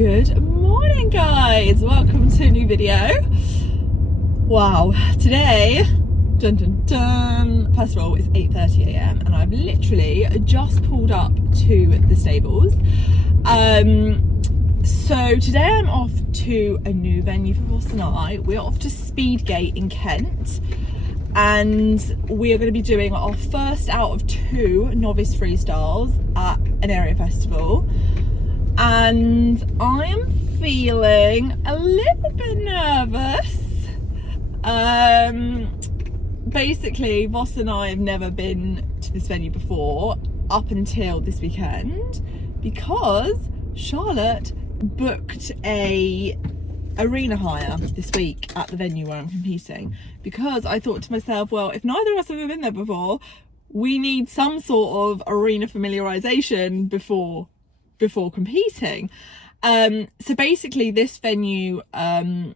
Good morning, guys. Welcome to a new video. Wow, today, dun dun dun, first of all, it's 8:30 a.m. and I've literally just pulled up to the stables. So today I'm off to a new venue for Voss and I. We're off to Speedgate in Kent, and we are going to be doing our first out of 2 Novice Freestyles at an area festival. And I am feeling a little bit nervous. Basically, Voss and I have never been to this venue before up until this weekend, because Charlotte booked a arena hire this week at the venue where I'm competing, because I thought to myself, well, if neither of us have ever been there before, we need some sort of arena familiarization before competing. So basically this venue, some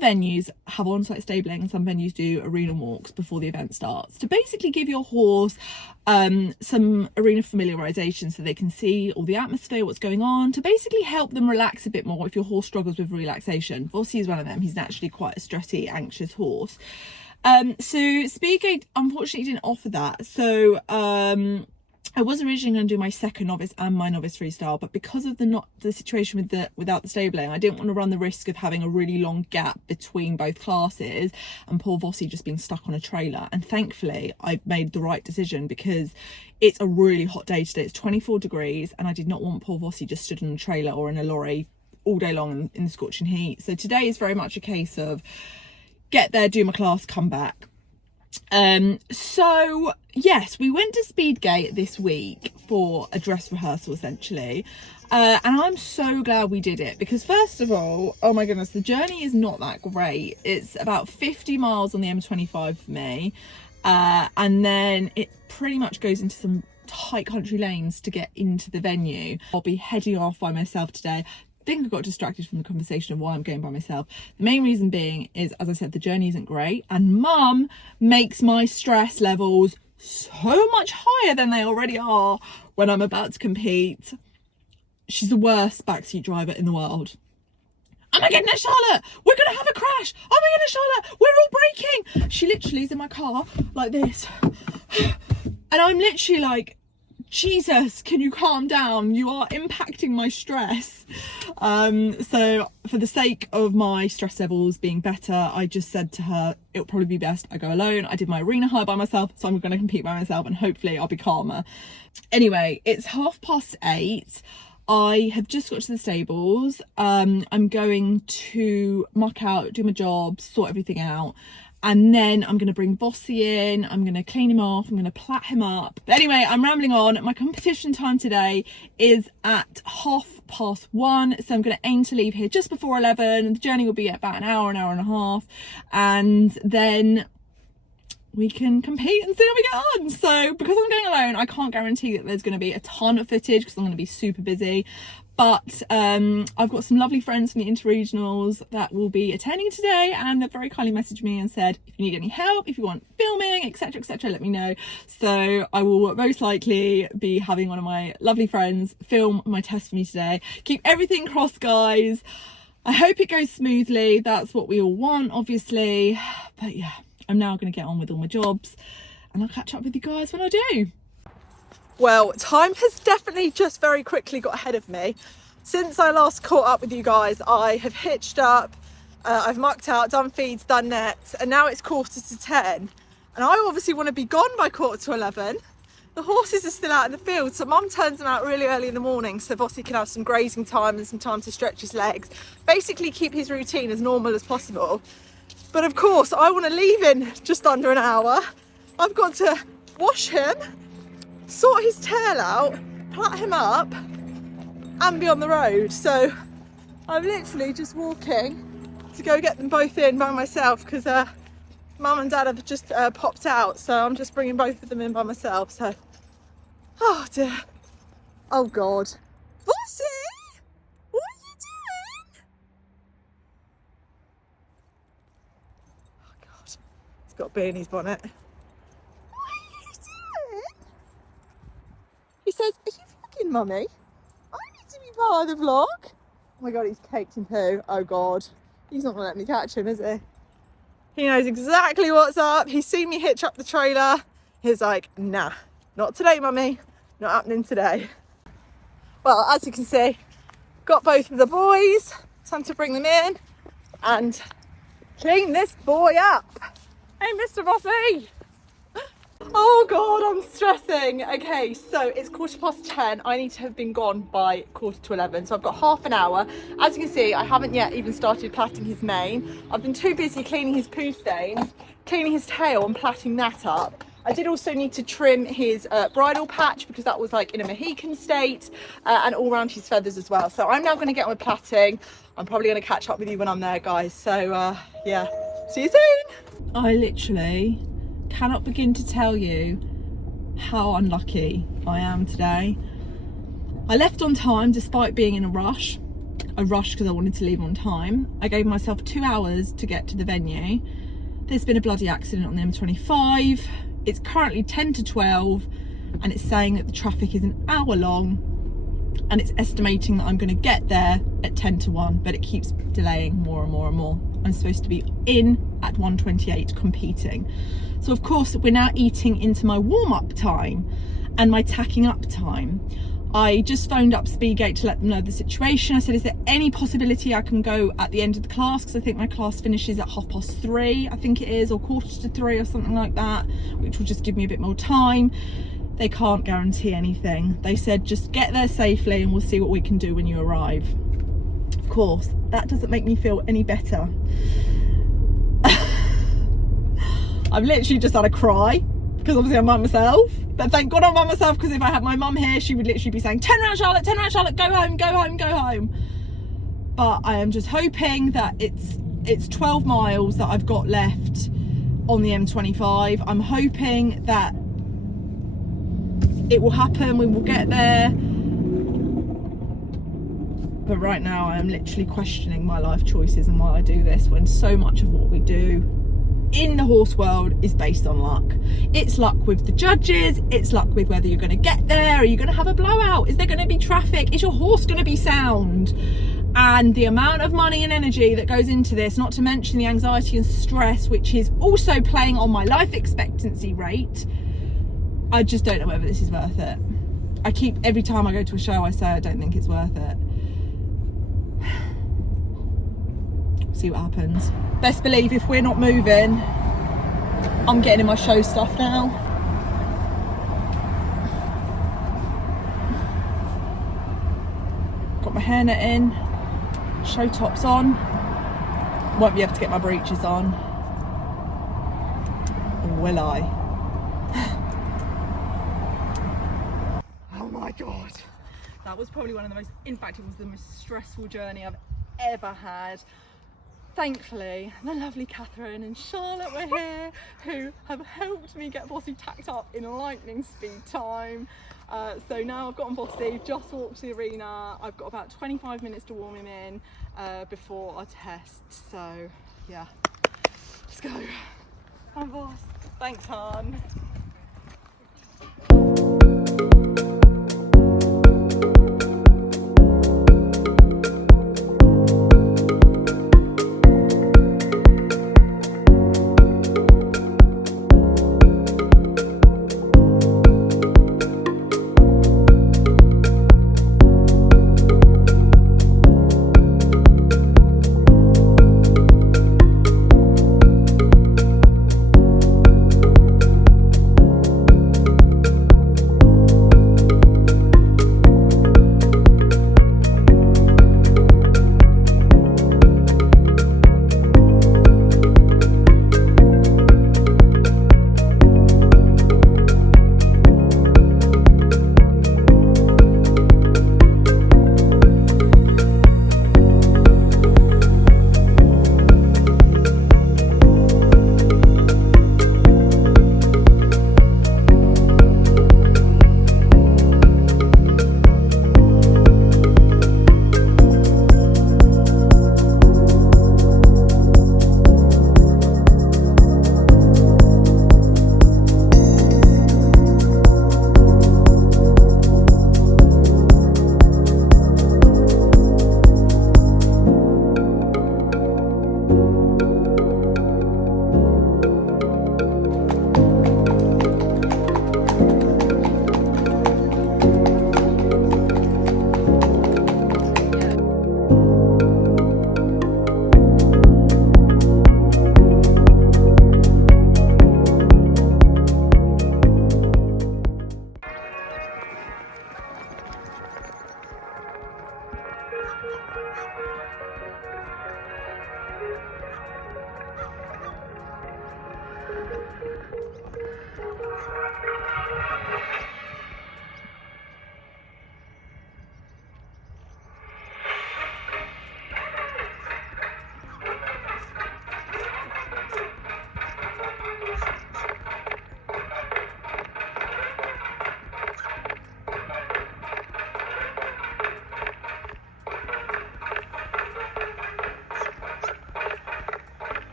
venues have on-site stabling and some venues do arena walks before the event starts, to basically give your horse some arena familiarization so they can see all the atmosphere, what's going on, to basically help them relax a bit more if your horse struggles with relaxation. Vossy is one of them. He's naturally quite a stressy, anxious horse. So Speedgate unfortunately didn't offer that. So I was originally going to do my second novice and my novice freestyle, but because of the situation without the stabling, I didn't want to run the risk of having a really long gap between both classes and poor Vossy just being stuck on a trailer. And thankfully I made the right decision, because it's a really hot day today. It's 24 degrees and I did not want poor Vossy just stood in a trailer or in a lorry all day long in the scorching heat. So today is very much a case of get there, do my class, come back. So yes, we went to Speedgate this week for a dress rehearsal essentially, and I'm so glad we did it, because first of all, oh my goodness, the journey is not that great. It's about 50 miles on the M25 for me, and then it pretty much goes into some tight country lanes to get into the venue. I'll be heading off by myself today. I think I got distracted from the conversation of why I'm going by myself. The main reason being is, as I said, the journey isn't great, and Mum makes my stress levels so much higher than they already are when I'm about to compete. She's the worst backseat driver in the world. Oh my goodness, Charlotte, we're gonna have a crash. Oh my goodness, Charlotte, we're all braking. She literally is in my car like this, and I'm literally like, Jesus, can you calm down? You are impacting my stress. So for the sake of my stress levels being better, I just said to her, it'll probably be best I go alone. I did my arena hire by myself, so I'm going to compete by myself, and hopefully I'll be calmer. Anyway, it's 8:30. I have just got to the stables. I'm going to muck out, do my job, sort everything out. And then I'm going to bring Vossy in, I'm going to clean him off, I'm going to plait him up. But anyway, I'm rambling on. My competition time today is at 1:30. So I'm going to aim to leave here just before 11. The journey will be about an hour and a half. And then we can compete and see how we get on. So because I'm going alone, I can't guarantee that there's going to be a ton of footage, because I'm going to be super busy. But I've got some lovely friends from the interregionals that will be attending today, and they've very kindly messaged me and said, if you need any help, if you want filming, etc, let me know. So I will most likely be having one of my lovely friends film my test for me today. Keep everything crossed, guys. I hope it goes smoothly. That's what we all want, obviously. But yeah, I'm now going to get on with all my jobs, and I'll catch up with you guys when I do. Well, time has definitely just very quickly got ahead of me. Since I last caught up with you guys, I have hitched up, I've mucked out, done feeds, done nets, and now it's 10:15. And I obviously want to be gone by 11:15. The horses are still out in the field, so Mum turns them out really early in the morning so Vossy can have some grazing time and some time to stretch his legs. Basically keep his routine as normal as possible. But of course, I want to leave in just under an hour. I've got to wash him, sort his tail out, plait him up, and be on the road. So I'm literally just walking to go get them both in by myself, because Mum and Dad have just popped out, so I'm just bringing both of them in by myself. So, oh dear, oh God, Vossy, what are you doing? Oh God, he's got a bee in his bonnet. He says, are you vlogging, Mummy? I need to be part of the vlog. Oh my God, he's caked in poo. Oh God. He's not gonna let me catch him, is he? He knows exactly what's up. He's seen me hitch up the trailer. He's like, nah, not today, mummy. Not happening today. Well, as you can see, got both of the boys. Time to bring them in and clean this boy up. Hey, Mr. Vossy. Oh God, I'm stressing. Okay, so it's 10:15. I need to have been gone by 11:15. So I've got half an hour. As you can see, I haven't yet even started plaiting his mane. I've been too busy cleaning his poo stains, cleaning his tail and plaiting that up. I did also need to trim his bridle patch because that was like in a Mohican state, and all around his feathers as well. So I'm now going to get on with plaiting. I'm probably going to catch up with you when I'm there, guys. So yeah, see you soon. I literally cannot begin to tell you how unlucky I am today. I left on time despite being in a rush because I wanted to leave on time. I gave myself 2 hours to get to the venue. There's been a bloody accident on the M25. It's currently 10 to 12 and it's saying that the traffic is an hour long and it's estimating that I'm going to get there at 10 to 1, but it keeps delaying more and more and more. I'm supposed to be in at 1:28 competing. So of course we're now eating into my warm-up time and my tacking up time. I just phoned up Speedgate to let them know the situation. I said, is there any possibility I can go at the end of the class? Because I think my class finishes at 3:30, I think it is, or 2:45 or something like that, which will just give me a bit more time. They can't guarantee anything. They said, just get there safely and we'll see what we can do when you arrive. Of course, that doesn't make me feel any better. I've literally just had a cry because obviously I'm by myself, but thank God I'm by myself, because if I had my mum here, she would literally be saying, turn around Charlotte, go home, go home, go home. But I am just hoping that it's 12 miles that I've got left on the M25. I'm hoping that it will happen, we will get there. But right now I am literally questioning my life choices and why I do this, when so much of what we do in the horse world is based on luck. It's luck with the judges, it's luck with whether you're going to get there, are you going to have a blowout, is there going to be traffic, is your horse going to be sound? And the amount of money and energy that goes into this, not to mention the anxiety and stress, which is also playing on my life expectancy rate, I just don't know whether this is worth it. Every time I go to a show, I say I don't think it's worth it. See what happens. Best believe if we're not moving, I'm getting in my show stuff now. Got my hairnet in, show tops on. Won't be able to get my breeches on. Or will I? Oh my God. That was probably one of the most, in fact it was the most stressful journey I've ever had. Thankfully, the lovely Catherine and Charlotte were here, who have helped me get Vossy tacked up in lightning speed time. So now I've gotten Vossy, just walked to the arena. I've got about 25 minutes to warm him in before our test. So yeah, let's go. I'm Voss. Thanks, hon.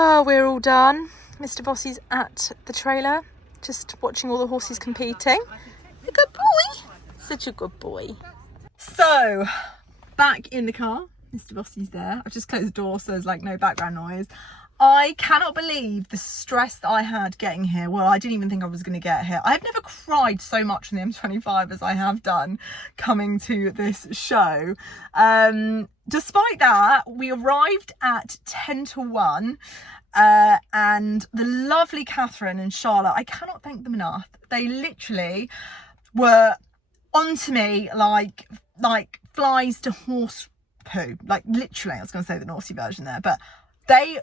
Ah, we're all done. Mr. Vossy's at the trailer, just watching all the horses competing. A good boy. Such a good boy. So, back in the car. Mr. Vossy's there. I've just closed the door so there's like no background noise. I cannot believe the stress that I had getting here. Well, I didn't even think I was going to get here. I've never cried so much on the M25 as I have done coming to this show. Despite that, we arrived at 10 to 1 and the lovely Catherine and Charlotte, I cannot thank them enough. They literally were onto me like flies to horse poo. Like literally, I was going to say the naughty version there, but they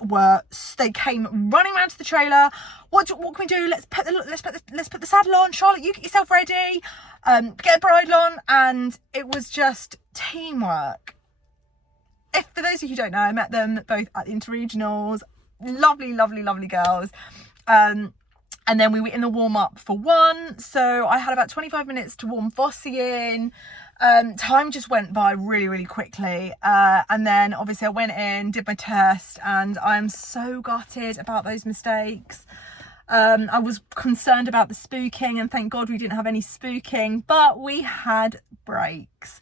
came running around to the trailer. What can we do? Let's put the saddle on. Charlotte, you get yourself ready. Get a bridle on, and it was just teamwork. For those of you who don't know, I met them both at the interregionals. Lovely, lovely, lovely girls. And then we were in the warm up for one. So I had about 25 minutes to warm Vossy in. Time just went by really, really quickly. And then obviously I went in, did my test, and I'm so gutted about those mistakes. I was concerned about the spooking, and thank God we didn't have any spooking, but we had breaks.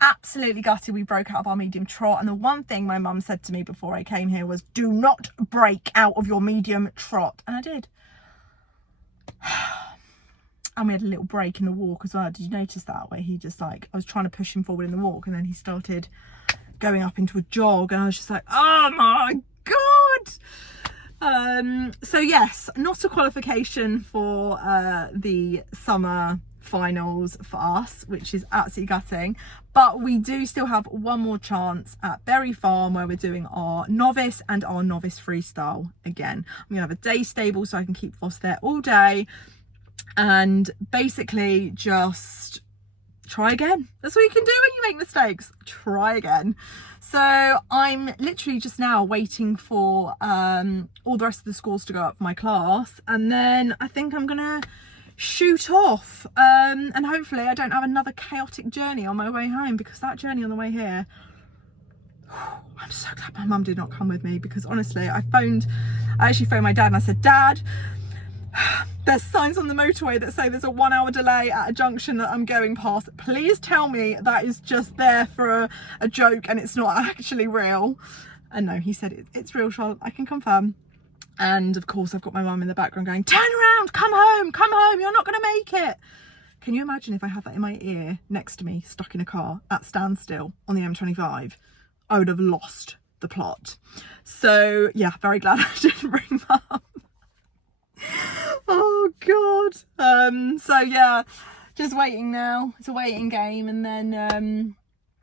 Absolutely gutted we broke out of our medium trot. And the one thing my mum said to me before I came here was, do not break out of your medium trot. And I did. And we had a little break in the walk as well. Did you notice that? Where he just like, I was trying to push him forward in the walk, and then he started going up into a jog, and I was just like, oh my God. So yes, not a qualification for the summer finals for us, which is absolutely gutting, but we do still have one more chance at Berry Farm, where we're doing our novice and our novice freestyle again. I'm gonna have a day stable so I can keep Voss there all day and basically just try again. That's what you can do when you make mistakes. Try again. So I'm literally just now waiting for all the rest of the scores to go up for my class, and then I think I'm gonna shoot off, and hopefully I don't have another chaotic journey on my way home, because that journey on the way here, I'm so glad my mum did not come with me, because honestly I actually phoned my dad and I said, Dad, there's signs on the motorway that say there's a 1 hour delay at a junction that I'm going past. Please tell me that is just there for a joke and it's not actually real. And no, he said it's real, Charlotte, I can confirm. And of course I've got my mum in the background going, turn around, come home, you're not going to make it. Can you imagine if I had that in my ear next to me, stuck in a car at standstill on the M25? I would have lost the plot. So yeah, very glad I didn't bring Mum. Oh God. So yeah, just waiting now. It's a waiting game. And then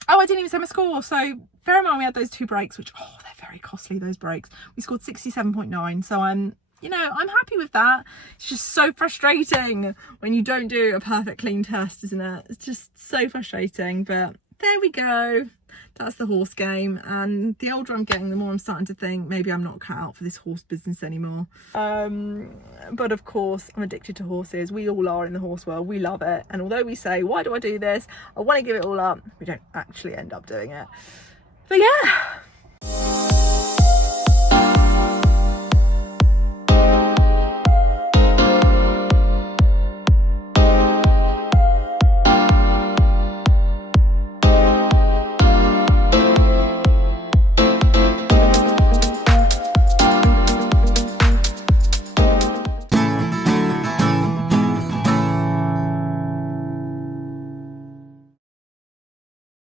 oh, I didn't even say my score. So bear in mind we had those 2 breaks, which they're very costly, those breaks. We scored 67.9, so I'm happy with that. It's just so frustrating when you don't do a perfect clean test, isn't it? It's just so frustrating, but there we go. That's the horse game, and the older I'm getting, the more I'm starting to think maybe I'm not cut out for this horse business anymore. But of course I'm addicted to horses. We all are in the horse world. We love it, and although we say, why do I do this, I want to give it all up, we don't actually end up doing it. But yeah,